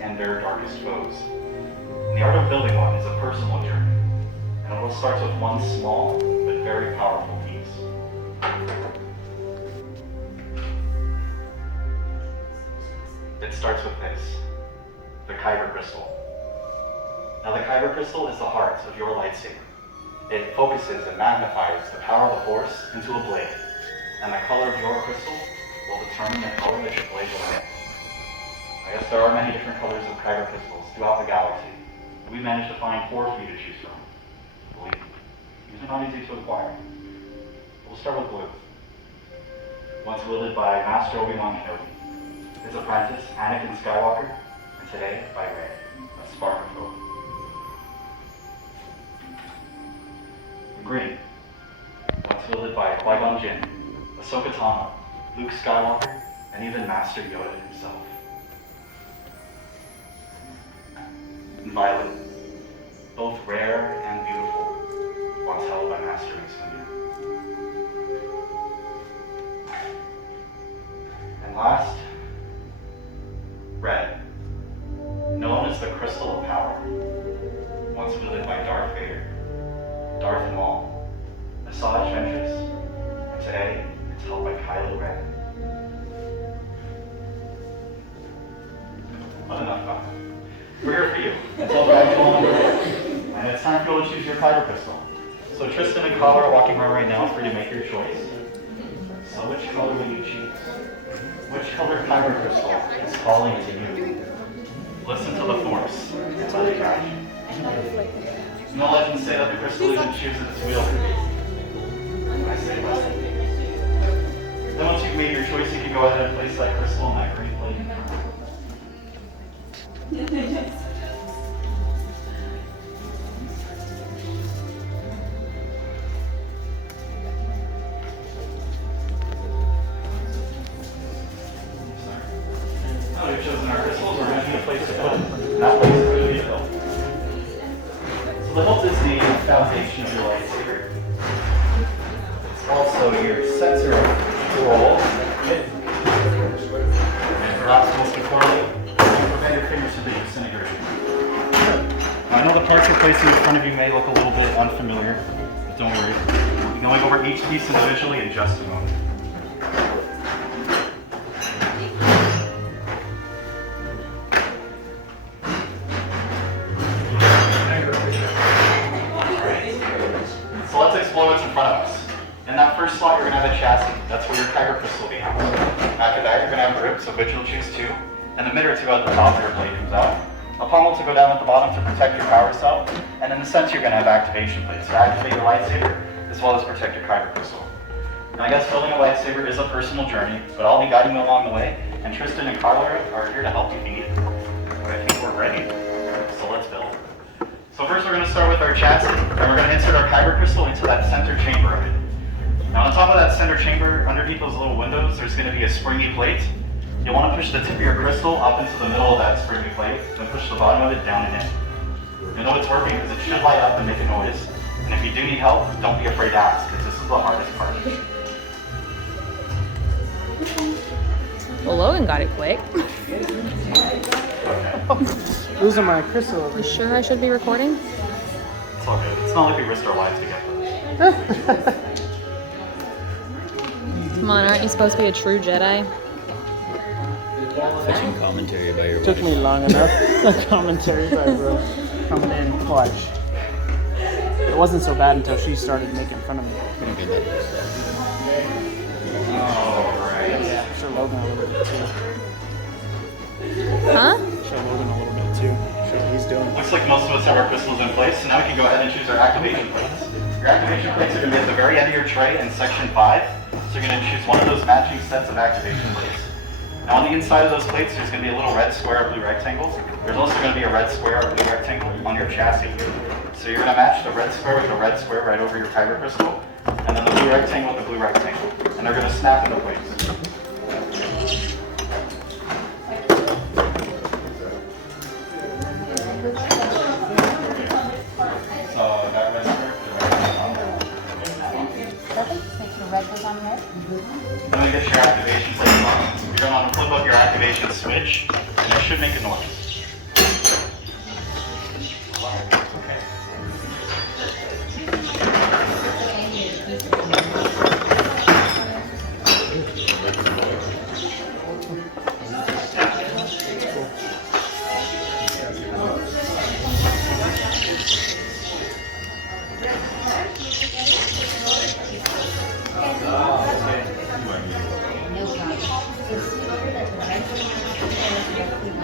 and their darkest foes. And the art of building one is a personal journey, and it all starts with one small but very powerful piece. It starts with this, the Kyber crystal. Now the Kyber crystal is the heart of your lightsaber. It focuses and magnifies the power of the Force into a blade, and the color of your crystal will determine the color that your blade will hit. I guess there are many different colors of Kyber crystals throughout the galaxy. We managed to find 4 for you to choose from. Believe me, these are not easy to acquire. We'll start with blue. Once wielded by Master Obi-Wan Kenobi, his apprentice Anakin Skywalker, and today by Rey, a spark of hope. Green. Once wielded by Qui-Gon Jinn, Ahsoka Tano, Luke Skywalker, and even Master Yoda himself. And violet. Both rare and beautiful, once held by Master Mace Windu. And last, red. Known as the Crystal of Power, once wielded by Darth Vader, Darth Maul, Asajj Ventress, and today it's held by Kylo Ren. But enough about that. We're here for you. It's all back to all and it's time for you to choose your Kyber crystal. So Tristan and Kylo are walking around right now for you to make your choice. So which color will you choose? Which color Kyber crystal is calling to you? Listen to the Force and let it guide you. No legends say that the crystal even chooses its wheel. I say listen. Then once you've made your choice, you can go ahead and place that crystal in that green plate in front of you. Now we've chosen our crystals, we're going to need a place to put them. And that place is going to be the hilt. So the hilt is the foundation of your lightsaber. It's also your sensor control. And perhaps most importantly, prevent your fingers from being disintegrated. I know the parts we're placing in front of you may look a little bit unfamiliar, but don't worry. We can only go over each piece individually in just a moment. So let's explore what's in front of us. In that first slot, you're going to have a chassis. That's where your Kyber crystal will be housed. After that, you're going to have grips, of which you'll choose 2, and the mitter to go at the top where your blade comes out. A pommel to go down at the bottom to protect your power cell, and in the center, you're going to have activation plates to activate your lightsaber, as well as protect your Kyber crystal. And I guess building a lightsaber is a personal journey, but I'll be guiding you along the way, and Tristan and Carla are here to help you if you need it. But I think we're ready, so let's build. So first, we're going to start with our chassis, and we're going to insert our Kyber crystal into that center chamber of it. Now on top of that center chamber, underneath those little windows, there's going to be a springy plate. You'll want to push the tip of your crystal up into the middle of that springy plate, then push the bottom of it down and in. You'll know it's working because it should light up and make a noise. And if you do need help, don't be afraid to ask, because this is the hardest part. Well, Logan got it quick. Okay. Losing my crystal over You here. sure I should be recording? It's all good. It's not like we risked our lives to get this. Come on, aren't you supposed to be a true Jedi? Fetching commentary by your Took wife. me long enough. The commentary by bro coming in clutch. It wasn't so bad until she started making fun of me. Pretty good that is. Alright. Yeah, show Logan a little bit too. Huh? Show Logan a little bit too. Show what he's doing. Looks like most of us have our crystals in place, so now we can go ahead and choose our activation plates. Your activation plates are going to be at the very end of your tray in section 5, so you're going to choose one of those matching sets of activation plates. Now on the inside of those plates, there's going to be a little red square or blue rectangle. There's also going to be a red square or blue rectangle on your chassis. So you're going to match the red square with the red square right over your Kyber crystal, and then the blue rectangle with the blue rectangle. And they're going to snap into place. So that red square, the red on there. Perfect. Just make sure red goes on red. Then we get your activation plate on. You're going to want to flip up your activation switch, and it should make a noise.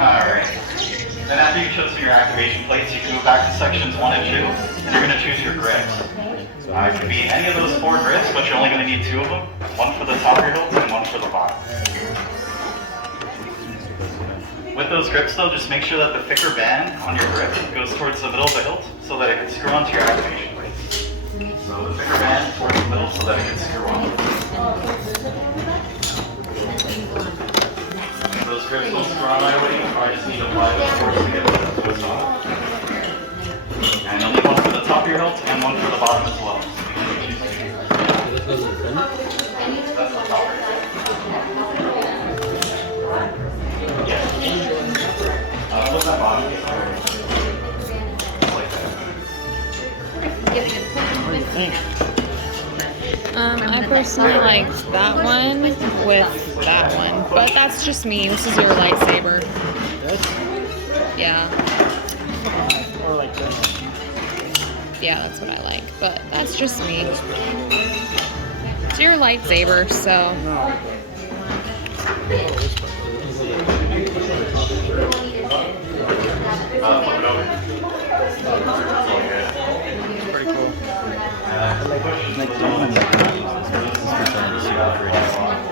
Alright. Then after you've chosen your activation plates, you can go back to sections 1 and 2, and you're going to choose your grips. It can be any of those 4 grips, but you're only going to need 2 of them. One for the top of your hilt and one for the bottom. With those grips though, just make sure that the thicker band on your grip goes towards the middle of the hilt so that it can screw onto your activation plates. So the thicker band towards the middle so that it can screw on. If those grips don't screw on right away, you probably just need to apply the force to get them to twist off. And you'll need one for the top of your hilt and one for the bottom as well. That's the top right there. Yeah. Flip that bottom piece over. Just like that. What do you think? I personally like that one with that one, but that's just me. This is your lightsaber. This? Yeah, Or like this? yeah, that's what I like, but that's just me. It's your lightsaber, so. No. Flip it over. It's all good. Pretty cool.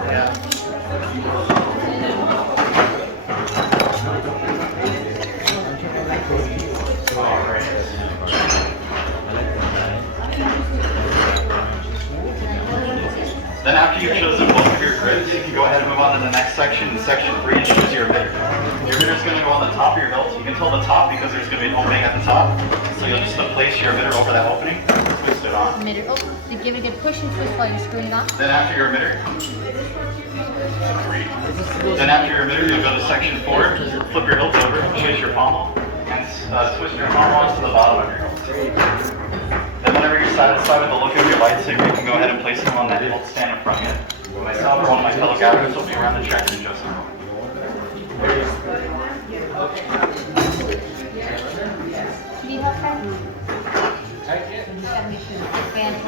Yeah. Then after you've chosen both of your grips, you can go ahead and move on to the next section, section 3, and choose your emitter. Your emitter is going to go on the top of your hilt. You can tell the top because there's going to be an opening at the top. So you'll just place your emitter over that opening, twist it on. Emitter. Oh, to give it a good push and twist while you're screwing it on. Then after your emitter, you'll go to section 4, flip your hilt over, choose your pommel, and twist your pommel onto the bottom of your hilt. Then whenever you're satisfied with the look of your lightsaber, you can go ahead and place them on that hilt stand in front of you. Myself or one of my fellow gatherers will be around the check in just a moment. Need help, friend? Gotta make sure the band's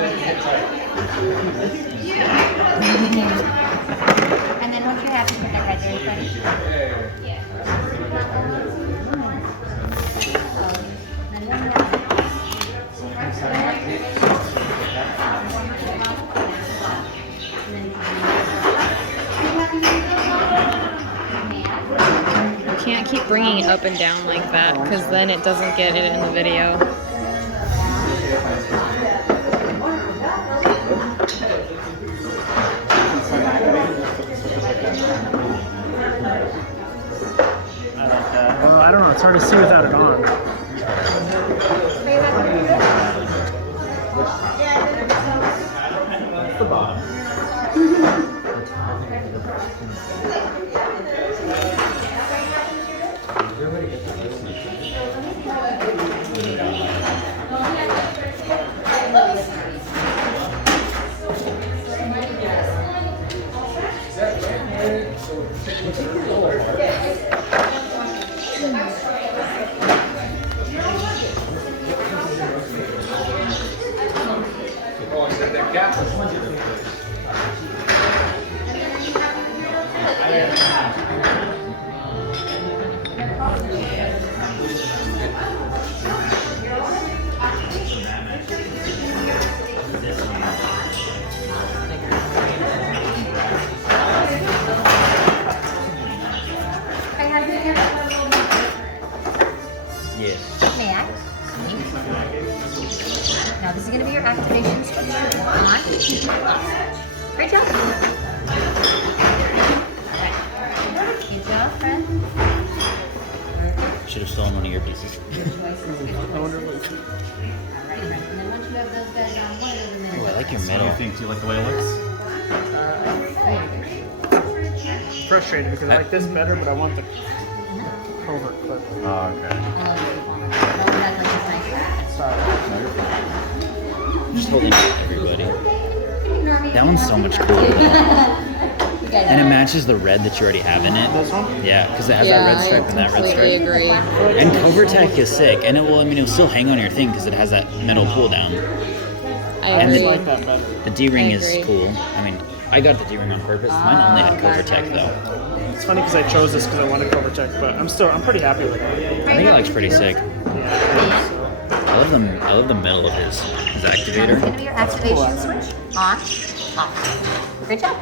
and then once you're happy, put that right there, friend. Yeah. You can't keep bringing it up and down like that, because then it doesn't get it in the video. I like that. Well, I don't know. It's hard to see without it on. Yes. May I? Now this is going to be your activation structure. Come on. Great job. Alright. Good job, friend. Should have stolen one of your pieces. I wonder what. Alright, friend. And then once you have those guys on, one of them. Oh, I like your metal. think? Do you like the way it looks? Frustrated because I like this better, but I want the covert clip. Oh, okay. Sorry. I'm just holding everybody. That one's so much cooler. And it matches the red that you already have in it. This one? Yeah, because it has that red stripe and that red completely stripe. agree. And Covertech is sick, and it'll still hang on your thing because it has that metal pull down. I I And just agree. like that better. The D-ring I is agree. cool. I mean, I got the D-ring on purpose. Mine only had Covertech though. It's funny because I chose this because I wanted Covert, but I'm pretty happy with it. I think it looks pretty sick. Yeah. So. I love the metal of his activator. It's gonna be your activation switch. On, off. Good job.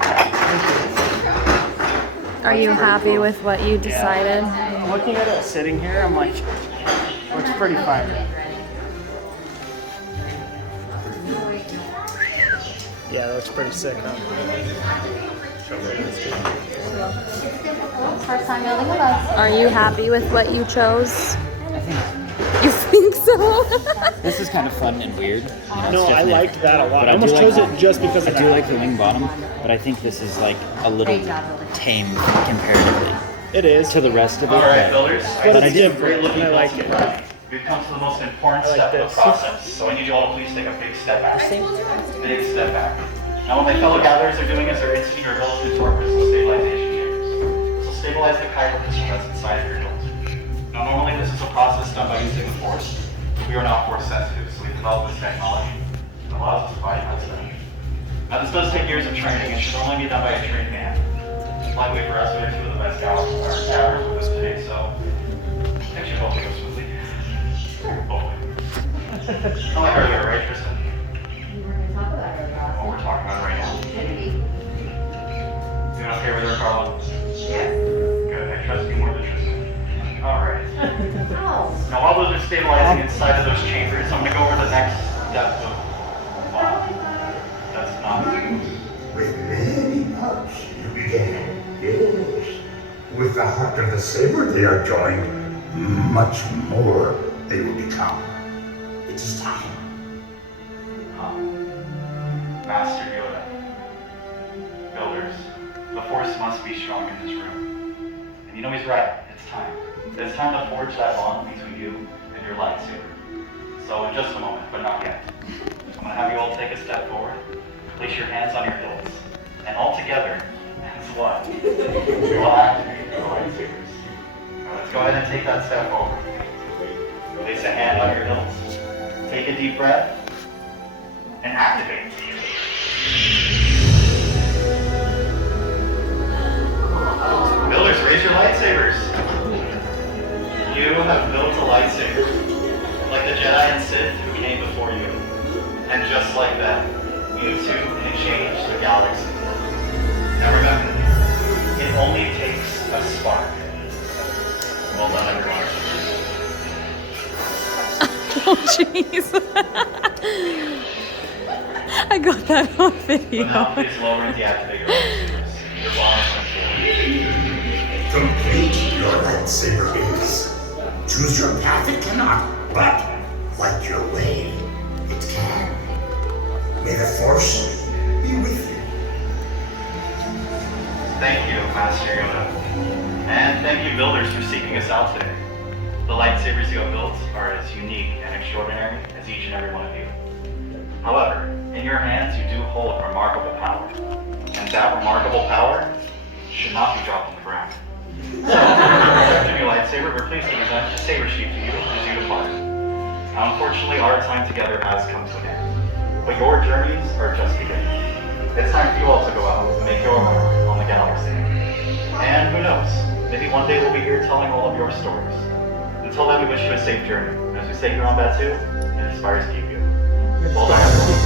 Are you happy with what you decided? Looking at it sitting here, I'm like, looks pretty fire. Yeah, that looks pretty sick, huh? First time building a boat. Are you happy with what you chose? You think so? This is kind of fun and weird. You know, No, it's I different. liked that a lot. But I I do almost like chose that. it just because of I do that. like the wing bottom, but I think this is like a little tame comparatively It is. to the rest of it. All right, but- builders. But I it's did different, and I like it. We've come to the most important I like step of this. the process, so I need you all to please take a big step back. Big step back. Now what my fellow gatherers are doing is they're inserting your hilt into our crystal stabilization chambers. This will stabilize the kyber crystal that's inside of your hilt. Now normally this is a process done by using the force. We are not force sensitive, so we developed this technology that allows us to bypass that. Now this does take years of training and should only be done by a trained man. Luckily for us, we are two of the best gatherers with us today, so it should hopefully go smoothly. Hopefully. Not like earlier, right, Tristan? What we're talking about right now. Doing okay with her, Carla? Yes. Good, I trust you more than Tristan. Alright. Now while those are stabilizing inside of those chambers, I'm going to go over the next step of that's not. With many parts you began, yes. With the heart of the saber they are joined, much more they will become. It is time. Master Yoda. Builders, the force must be strong in this room. And you know he's right, it's time. It's time to forge that bond between you and your lightsaber. So in just a moment, but not yet. I'm gonna have you all take a step forward, place your hands on your hilts, and all together, as one, we will activate your lightsabers. Now let's go ahead and take that step forward. Place a hand on your hilts, take a deep breath, and activate. Builders, raise your lightsabers. You have built a lightsaber, like the Jedi and Sith who came before you. And just like that, you too can change the galaxy. Now remember, it only takes a spark. Well done, everyone. Oh, jeez. I got that on video. But now please lower and deactivate your lightsabers. Your bonds come forward. Complete your lightsaber is. Choose your path it cannot, but light your way it can. May the force be with you. Thank you, Master Yoda. And thank you, builders, for seeking us out today. The lightsabers you have built are as unique and extraordinary as each and every one of you. However, in your hands you do hold remarkable power. And that remarkable power should not be dropped on the ground. So, accepting your lightsaber, we're pleased to present the saber sheath to you as you depart. Now, unfortunately, our time together has come to an end. But your journeys are just beginning. It's time for you all to go out and make your mark on the galaxy. And who knows, maybe one day we'll be here telling all of your stories. Until then, we wish you a safe journey. As we say here on Batu, and inspires keep you. Well done, everyone.